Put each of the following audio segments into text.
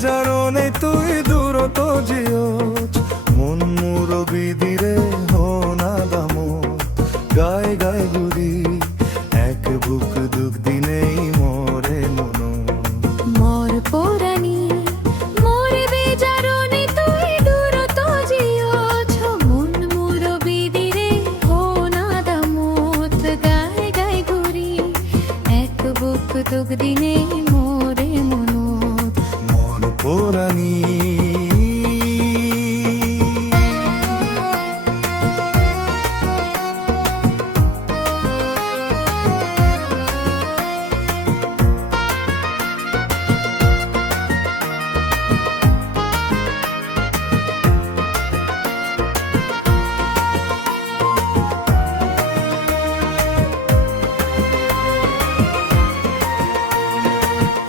বেজারণে তুই দূরত জিওছ মন মুরবি দিরে হোনা দামো গায়ে গায়ে ঘুরি এক বুক দুঃখ দিনেই মোরে মনো মোর পোরানি মোর বেজারণে তুই দূরত জিওছ মন মুরবি দিরে হোনা দামোত গায়ে গায়ে ঘুরি এক বুক দুঃখ দিনে মোরে মনোত মোর পোরানি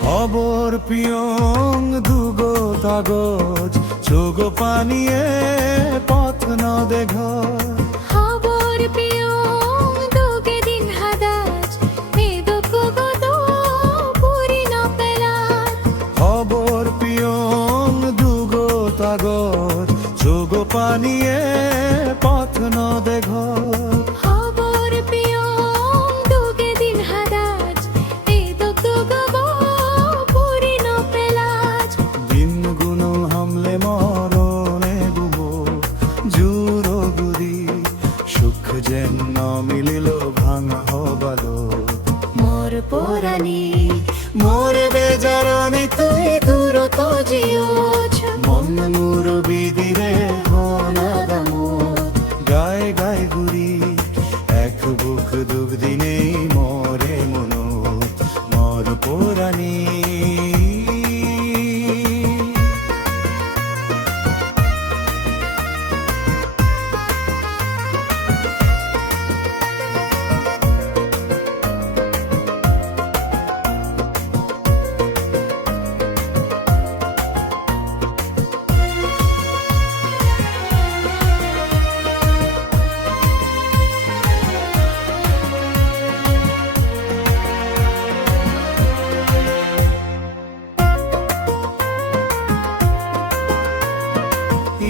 খবর পিয়ং দুগো কাগজ যোগ পানিয়ে পথ ন দেঘ খবর পিয়ং দুগে দিন হাদাজ এ দুঃখ গদ পুরি ন পেলাত খবর পিয়ং দুগো কাগজ যোগ পানিয়ে পথ ন দেঘ খবর পিয়ং দুগে দিন হাদাজ এ দুঃখ গদ পুরি ন পেলাত দিন গুনো হামলে মরণে গুবো জুরো গুরি সুখ যেন মিলিল ভাঙা হবালো মোর পোরানি মোর বেজারণে তুই দূরত জিওছ মন মুরবি দিরে হোনা দামোত গায়ে গায়ে ঘুরি এক বুক দুঃখ দিনেই মরে মনো মর পোরানি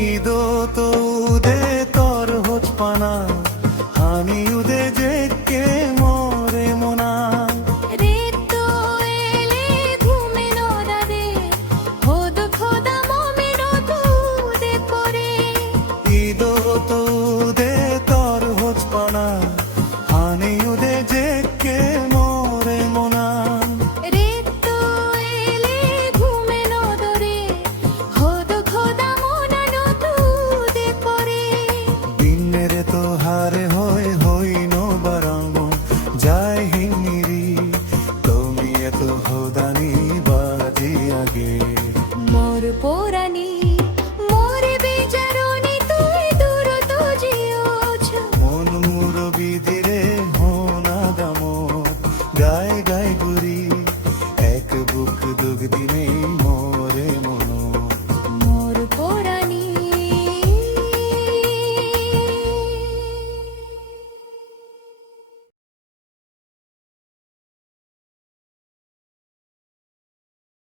ঈদো তো উদে তর হোচ পানা হানি উদে যে কে মরে মোনা রেতো এলে ঘুমে নরারে হোদ খোদা মমিনো তুদে পরে ঈদো তো উদে তর হোচ পানা হানি উদে যে কে মরে মোনা রেতো এলে ঘুমে নদরে হোদ খোদা মনানো তুদে পরে দিনের তো হারে হয় হইন বারাম যায় হিমিরি তুমি এত হোদানি বাজি আগে মোর পোরানি মোর বেজারণে তুই দূরত জিওছ মন মুরবি দিরে হোনা দামো গায়ে গায়ে